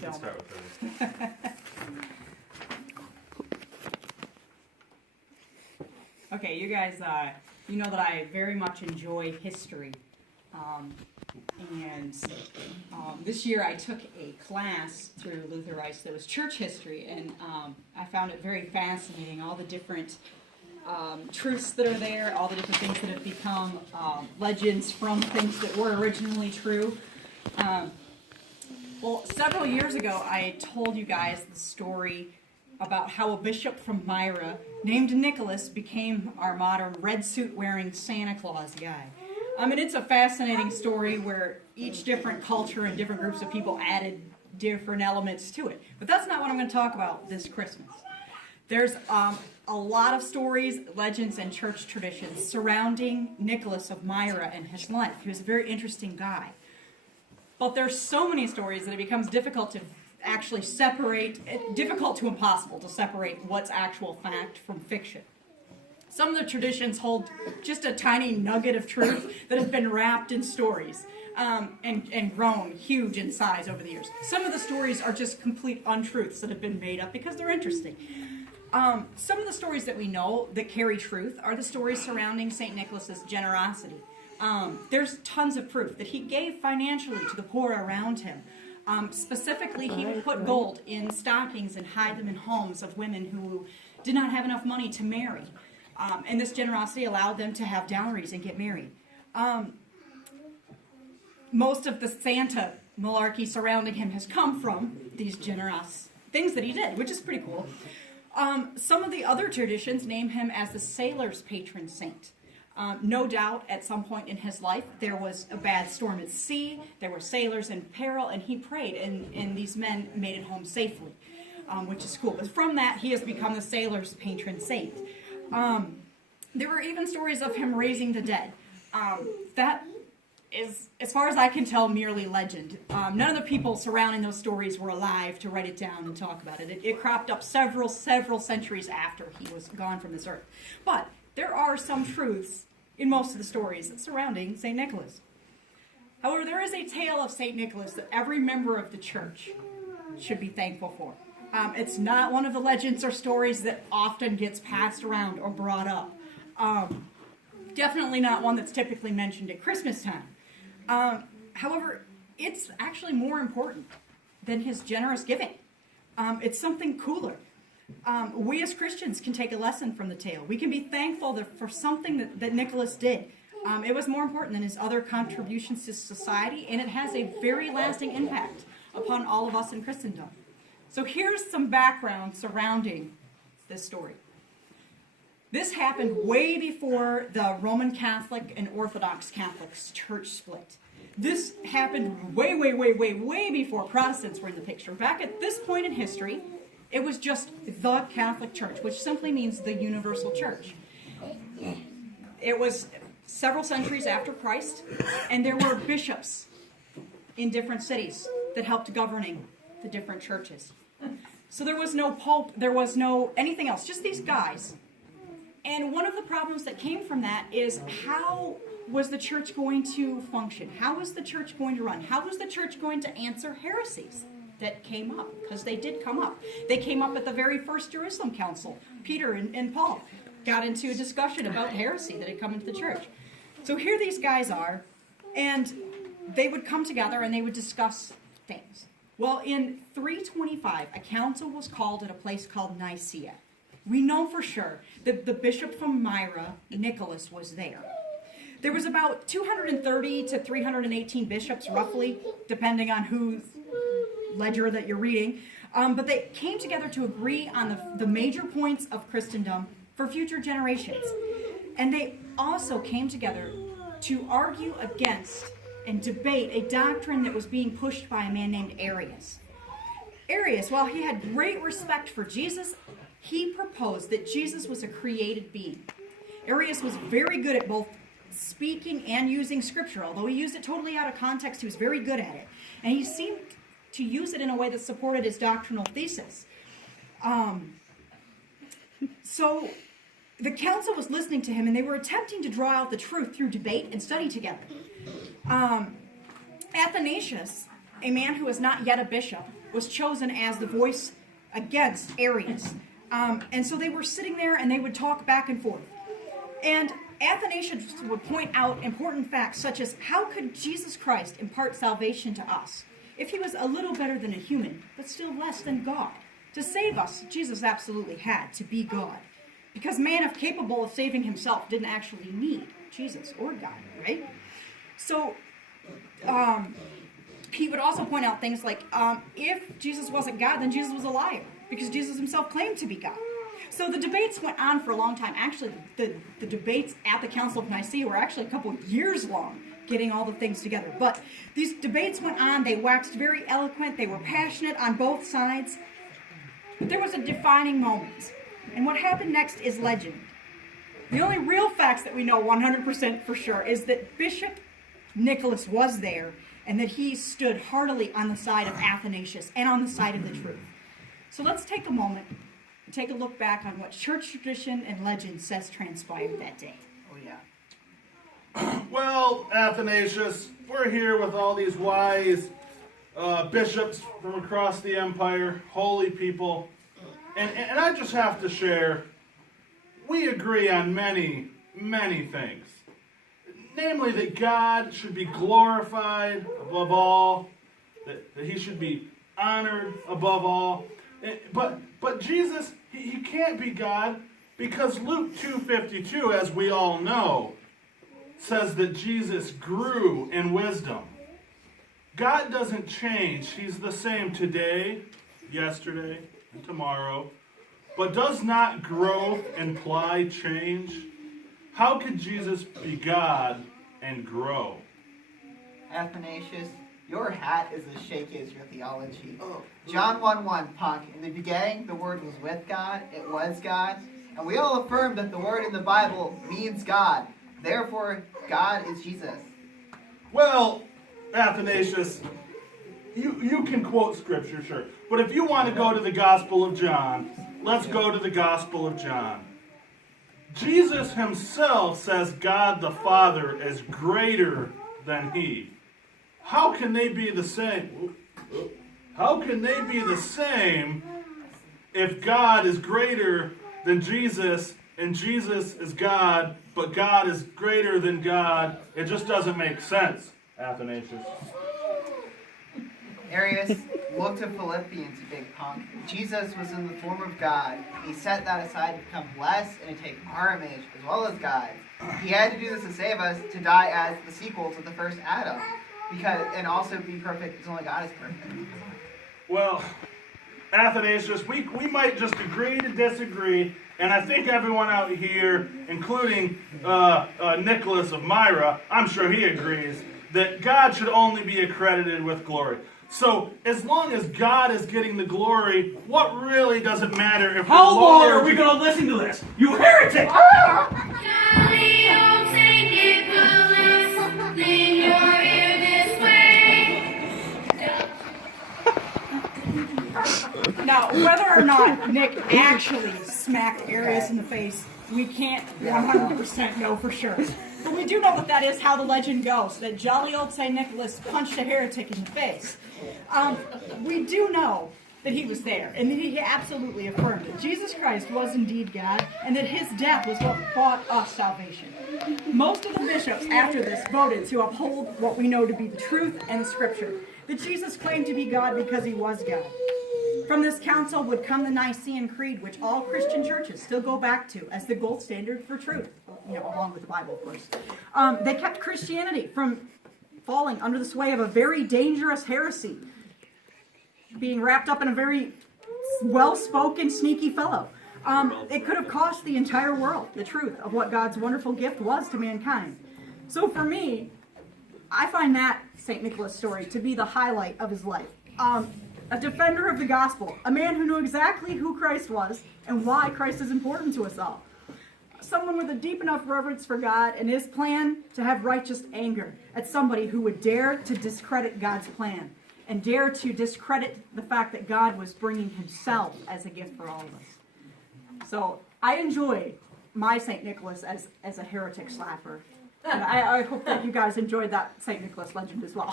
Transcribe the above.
film. Start with those. Okay, you guys, you know that I very much enjoy history. This year I took a class through Luther Rice that was church history, and I found it very fascinating, all the different truths that are there, all the different things that have become legends from things that were originally true. Well, several years ago I told you guys the story about how a bishop from Myra named Nicholas became our modern red suit wearing Santa Claus guy. I mean, it's a fascinating story where each different culture and different groups of people added different elements to it. But that's not what I'm going to talk about this Christmas. There's a lot of stories, legends, and church traditions surrounding Nicholas of Myra and his life. He was a very interesting guy. But there's so many stories that it becomes difficult to actually separate, difficult to impossible to separate what's actual fact from fiction. Some of the traditions hold just a tiny nugget of truth that has been wrapped in stories and grown huge in size over the years. Some of the stories are just complete untruths that have been made up because they're interesting. Some of the stories that we know that carry truth are the stories surrounding St. Nicholas's generosity. There's tons of proof that he gave financially to the poor around him. Specifically, he would put gold in stockings and hide them in homes of women who did not have enough money to marry. And this generosity allowed them to have dowries and get married. Most of the Santa malarkey surrounding him has come from these generous things that he did, which is pretty cool. Some of the other traditions name him as the sailor's patron saint. No doubt at some point in his life there was a bad storm at sea, there were sailors in peril, and he prayed, and these men made it home safely, which is cool. But from that, he has become the sailor's patron saint. There were even stories of him raising the dead. That is, as far as I can tell, merely legend. None of the people surrounding those stories were alive to write it down and talk about it. It cropped up several centuries after he was gone from this earth. But there are some truths in most of the stories surrounding St. Nicholas. However, there is a tale of St. Nicholas that every member of the church should be thankful for. It's not one of the legends or stories that often gets passed around or brought up. Definitely not one that's typically mentioned at Christmas time. However, it's actually more important than his generous giving. It's something cooler. We as Christians can take a lesson from the tale. We can be thankful for something that Nicholas did. It was more important than his other contributions to society, and it has a very lasting impact upon all of us in Christendom. So here's some background surrounding this story. This happened way before the Roman Catholic and Orthodox Catholics church split. This happened way before Protestants were in the picture. Back at this point in history, it was just the Catholic Church, which simply means the universal church. It was several centuries after Christ, and there were bishops in different cities that helped governing the different churches. So there was no pope, there was no anything else, just these guys. And one of the problems that came from that is, how was the church going to function? How was the church going to run? How was the church going to answer heresies that came up? Because they did come up. They came up at the very first Jerusalem Council. Peter and Paul got into a discussion about heresy that had come into the church. So here these guys are, and they would come together and they would discuss things. Well, in 325, a council was called at a place called Nicaea. We know for sure that the bishop from Myra, Nicholas, was there. There was about 230 to 318 bishops, roughly, depending on whose ledger that you're reading. But they came together to agree on the major points of Christendom for future generations. And they also came together to argue against and debate a doctrine that was being pushed by a man named Arius. Arius, while he had great respect for Jesus, he proposed that Jesus was a created being. Arius was very good at both speaking and using scripture. Although he used it totally out of context, he was very good at it. And he seemed to use it in a way that supported his doctrinal thesis. So the council was listening to him, and they were attempting to draw out the truth through debate and study together. Athanasius a man who was not yet a bishop, was chosen as the voice against Arius. And so they were sitting there and they would talk back and forth. And Athanasius would point out important facts such as, how could Jesus Christ impart salvation to us if he was a little better than a human, but still less than God? To save us, Jesus absolutely had to be God. Because man, if capable of saving himself, didn't actually need Jesus or God, right? So he would also point out things like, if Jesus wasn't God, then Jesus was a liar, because Jesus himself claimed to be God. So the debates went on for a long time. Actually, the debates at the Council of Nicaea were actually a couple of years long, getting all the things together. But these debates went on. They waxed very eloquent. They were passionate on both sides. But there was a defining moment. And what happened next is legend. The only real facts that we know 100% for sure is that Bishop Nicholas was there and that he stood heartily on the side of Athanasius and on the side of the truth. So let's take a moment and take a look back on what church tradition and legend says transpired that day. Oh, yeah. Well, Athanasius, we're here with all these wise bishops from across the empire, holy people, and I just have to share, we agree on many, many things. Namely, that God should be glorified above all, that he should be honored above all. But Jesus, he can't be God, because Luke 2:52, as we all know, says that Jesus grew in wisdom. God doesn't change. He's the same today, yesterday, and tomorrow. But does not growth imply change? How could Jesus be God and grow? Athanasius, your hat is as shaky as your theology. John 1:1, punk. In the beginning, the Word was with God. It was God. And we all affirm that the Word in the Bible means God. Therefore, God is Jesus. Well, Athanasius, you can quote Scripture, sure. But if you want to go to the Gospel of John, let's go to the Gospel of John. Jesus himself says God the Father is greater than he. How can they be the same? How can they be the same if God is greater than Jesus and Jesus is God, but God is greater than God? It just doesn't make sense, Athanasius. Arius, look to Philippians, you big punk. Jesus was in the form of God. He set that aside to become less and to take our image as well as God's. He had to do this to save us, to die as the sequel to the first Adam. And also be perfect because only God is perfect. Well, Athanasius, we might just agree to disagree, and I think everyone out here, including Nicholas of Myra, I'm sure he agrees, that God should only be accredited with glory. So, as long as God is getting the glory, what really does it matter if How the long Lord... are we going to listen to this? You heretic! Jolly old Saint Nicholas, lean your ear this way. Now, whether or not Nick actually smacked Arius in the face, we can't 100% know for sure. But we do know that is how the legend goes, that jolly old St. Nicholas punched a heretic in the face. We do know that he was there, and that he absolutely affirmed that Jesus Christ was indeed God, and that his death was what brought us salvation. Most of the bishops after this voted to uphold what we know to be the truth and the scripture, that Jesus claimed to be God because he was God. From this council would come the Nicene Creed, which all Christian churches still go back to as the gold standard for truth, along with the Bible, of course. They kept Christianity from falling under the sway of a very dangerous heresy, being wrapped up in a very well-spoken, sneaky fellow. It could have cost the entire world the truth of what God's wonderful gift was to mankind. So for me, I find that St. Nicholas story to be the highlight of his life. A defender of the gospel, a man who knew exactly who Christ was and why Christ is important to us all. Someone with a deep enough reverence for God and his plan to have righteous anger at somebody who would dare to discredit God's plan and dare to discredit the fact that God was bringing himself as a gift for all of us. So I enjoy my St. Nicholas as a heretic slapper. And I hope that you guys enjoyed that St. Nicholas legend as well.